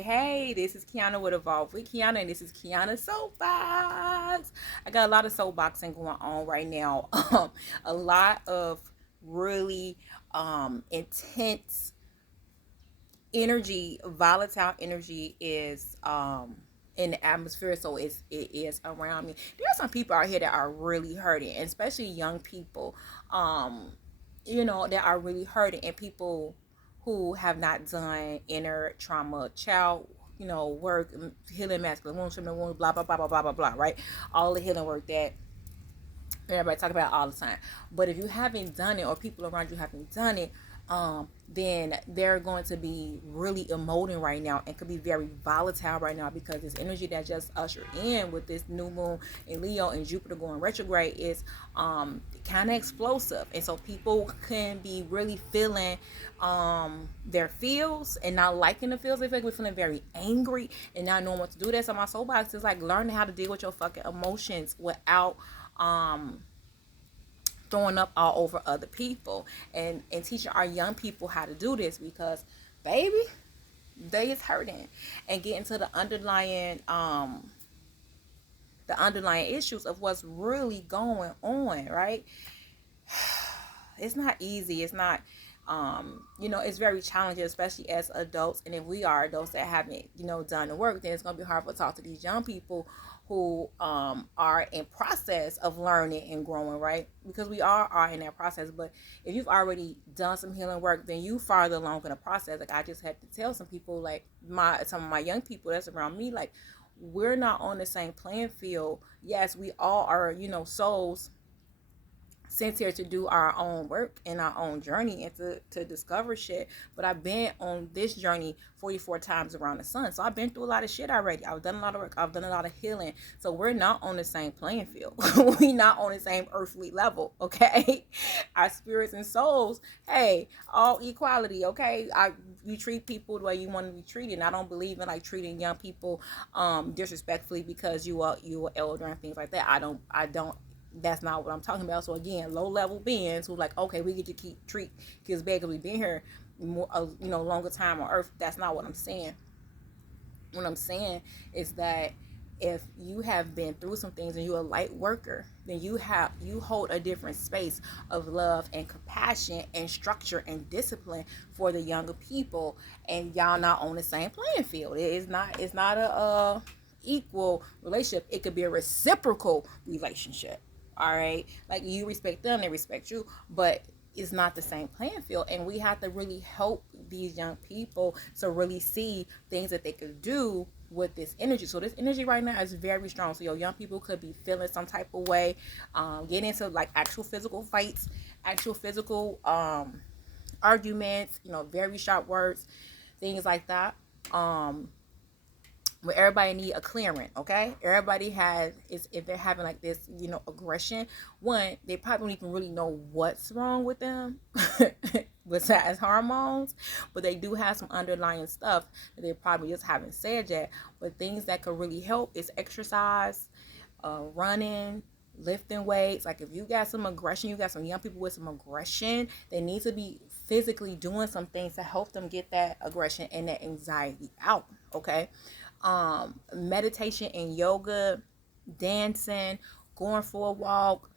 Hey, this is Qiana with Evolve with Qiana, and this is Qiana Soapbox. I got a lot of soapboxing going on right now. A lot of really intense energy, volatile energy is in the atmosphere, so it is around me. There are some people out here that are really hurting, especially young people. Um, that are really hurting, and people who have not done inner trauma, child, work, healing masculine wounds, feminine wounds, blah blah blah blah blah blah blah, right? All the healing work that everybody talk about all the time. But if you haven't done it, or people around you haven't done it, then they're going to be really emoting right now and could be very volatile right now, because this energy that just ushered in with this new moon in Leo and Jupiter going retrograde is kind of explosive. And so people can be really feeling their feels and not liking the feels. They feel like we're feeling very angry and not knowing what to do. That's on my soapbox. Is like learning how to deal with your fucking emotions without throwing up all over other people, and teaching our young people how to do this, because baby, they is hurting, and get into the underlying issues of what's really going on, right? It's not easy. It's not it's very challenging, especially as adults. And if we are adults that haven't done the work, then it's going to be hard to talk to these young people who are in process of learning and growing, right? Because we are in that process. But if you've already done some healing work, then you farther along in the process. Like, I just have to tell some people, like some of my young people that's around me, like, we're not on the same playing field. Yes, we all are souls sent here to do our own work and our own journey, and to discover shit. But I've been on this journey 44 times around the sun. So I've been through a lot of shit already. I've done a lot of work. I've done a lot of healing. So we're not on the same playing field. We not on the same earthly level, okay? Our spirits and souls, hey, all equality, okay? You treat people the way you want to be treated. And I don't believe in like treating young people disrespectfully because you are elder and things like that. I don't That's not what I'm talking about. So again, low level beings who like, okay, we get to treat kids bad because we've been here more, longer time on Earth. That's not what I'm saying. What I'm saying is that if you have been through some things and you're a light worker, then you hold a different space of love and compassion and structure and discipline for the younger people, and y'all not on the same playing field. It's not a equal relationship. It could be a reciprocal relationship. All right, like, you respect them, they respect you, but it's not the same playing field. And we have to really help these young people to really see things that they could do with this energy. So this energy right now is very strong. So your young people could be feeling some type of way, get into like actual physical fights, actual physical arguments, very sharp words, things like that. Where everybody need a clearing, okay? Everybody if they're having like this, aggression, one, they probably don't even really know what's wrong with them besides hormones, but they do have some underlying stuff that they probably just haven't said yet. But things that could really help is exercise, running, lifting weights. Like, if you got some aggression, you got some young people with some aggression, they need to be physically doing some things to help them get that aggression and that anxiety out, okay? Meditation and yoga, dancing, going for a walk,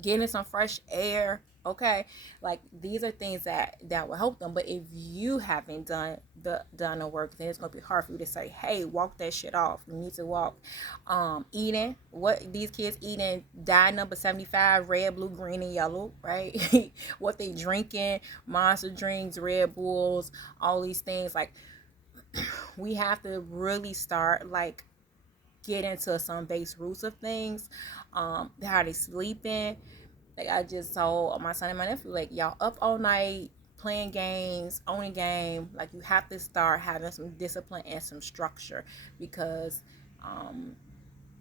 getting some fresh air, okay? Like, these are things that will help them. But if you haven't done the work, then it's gonna be hard for you to say, hey, walk that shit off. You need to walk. Eating what these kids eating, diet number 75, red, blue, green, and yellow, right? What they drinking, monster drinks, Red Bulls, all these things. Like, we have to really start like get into some base roots of things. How they sleeping. Like, I just told my son and my nephew, like, y'all up all night playing games, owning game. Like, you have to start having some discipline and some structure, because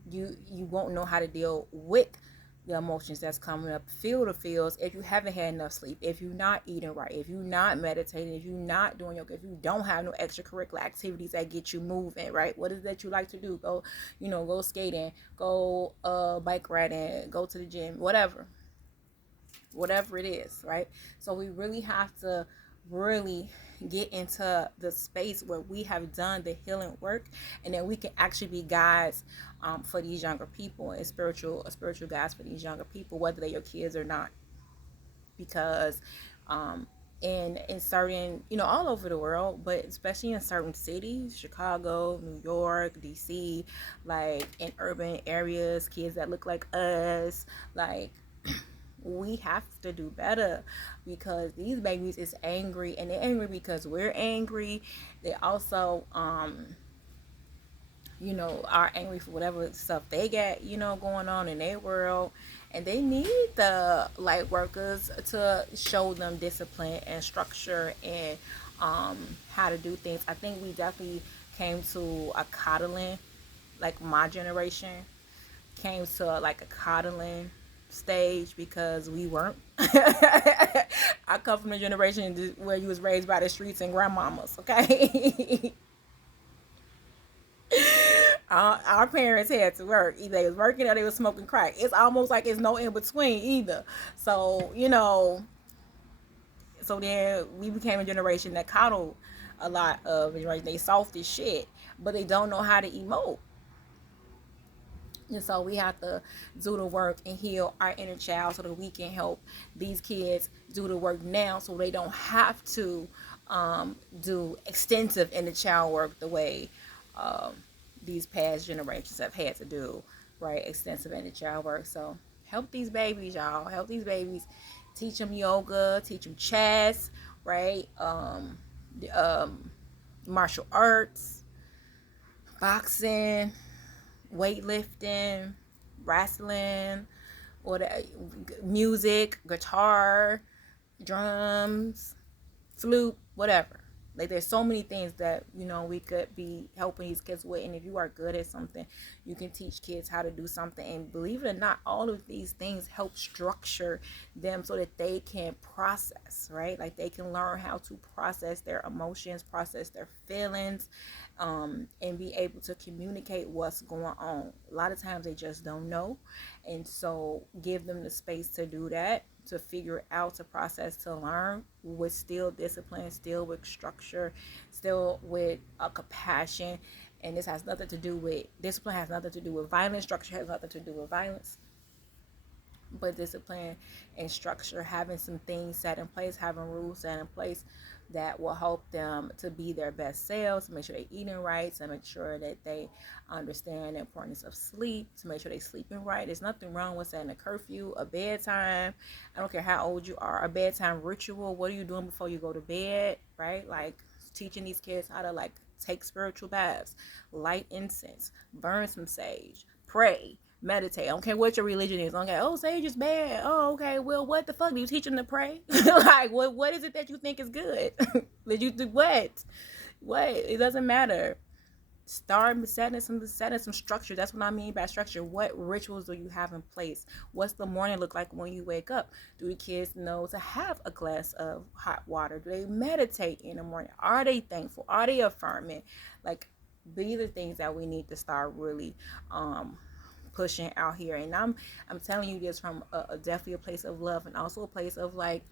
you won't know how to deal with the emotions that's coming up. Feel the feels if you haven't had enough sleep, if you're not eating right, if you're not meditating, if you're not doing yoga, if you don't have no extracurricular activities that get you moving, right? What is that you like to do? Go skating, go bike riding, go to the gym, whatever it is, right? So we really have to really get into the space where we have done the healing work, and then we can actually be guides for these younger people, and spiritual guides for these younger people, whether they're your kids or not. Because in certain, all over the world, but especially in certain cities, Chicago, New York, DC, like in urban areas, kids that look like us, like, we have to do better, because these babies is angry, and they're angry because we're angry. They also are angry for whatever stuff they got, going on in their world. And they need the light workers to show them discipline and structure, and how to do things. I think we definitely came to a coddling, like my generation came to like a coddling stage, because we weren't. I come from a generation where you was raised by the streets and grandmamas, okay? Our parents had to work. Either they was working or they was smoking crack. It's almost like it's no in between either. So, so then we became a generation that coddled a lot of generation. They soft as shit, but they don't know how to emote. And so we have to do the work and heal our inner child, so that we can help these kids do the work now, so they don't have to do extensive inner child work the way these past generations have had to do, right? Extensive inner child work. So help these babies, y'all. Help these babies. Teach them yoga, teach them chess, right? Martial arts, boxing, weightlifting, wrestling, or the music, guitar, drums, flute, whatever. Like, there's so many things that we could be helping these kids with. And if you are good at something, you can teach kids how to do something. And believe it or not, all of these things help structure them so that they can process, right? Like, they can learn how to process their emotions, process their feelings, and be able to communicate what's going on. A lot of times they just don't know, and so give them the space to do that, to figure out, to process, to learn, with still discipline, still with structure, still with a compassion. And this has nothing to do with discipline, has nothing to do with violence. Structure has nothing to do with violence. But discipline and structure, having some things set in place, having rules set in place that will help them to be their best selves, to make sure they're eating right, to make sure that they understand the importance of sleep, to make sure they're sleeping right. There's nothing wrong with setting a curfew, a bedtime. I don't care how old you are, a bedtime ritual. What are you doing before you go to bed, right? Like, teaching these kids how to, like, take spiritual baths, light incense, burn some sage, pray, meditate. I don't care what your religion is. Okay, oh, sage is bad. Oh, okay. Well, what the fuck? Do you teach them to pray? Like, what is it that you think is good? Did you do what? What? It doesn't matter. Start setting some structure. That's what I mean by structure. What rituals do you have in place? What's the morning look like when you wake up? Do the kids know to have a glass of hot water? Do they meditate in the morning? Are they thankful? Are they affirming? Like, these are things that we need to start really pushing out here. And I'm telling you this from definitely a place of love, and also a place of, like,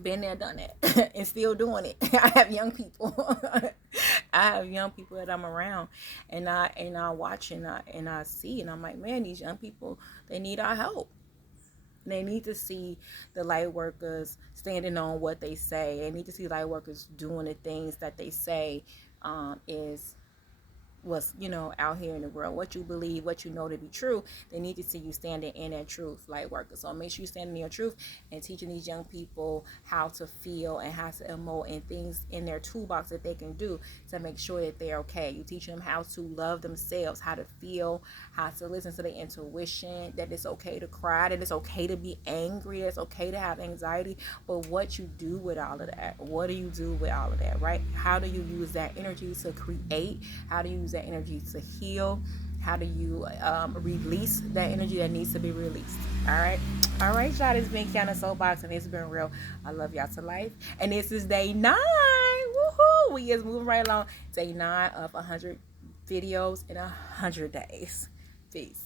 been there, done that, and still doing it. I have young people. I have young people that I'm around, and I watch, and I see, and I'm like, man, these young people, they need our help. They need to see the light workers standing on what they say. They need to see light workers doing the things that they say is what's out here in the world, what you believe, what you know to be true. They need to see you standing in that truth, light worker. So make sure you stand in your truth, and teaching these young people how to feel and how to emote, and things in their toolbox that they can do to make sure that they're okay. You teach them how to love themselves, how to feel, how to listen to their intuition, that it's okay to cry, that it's okay to be angry, that it's okay to have anxiety. But what you do with all of that, what do you do with all of that, right? How do you use that energy to create? How do you use that energy to heal? How do you release that energy that needs to be released? All right, y'all. It's been Qiana Soapbox, and it's been real. I love y'all to life, and this is day 9. Woohoo! We is moving right along. Day 9 of 100 videos in 100 days. Peace.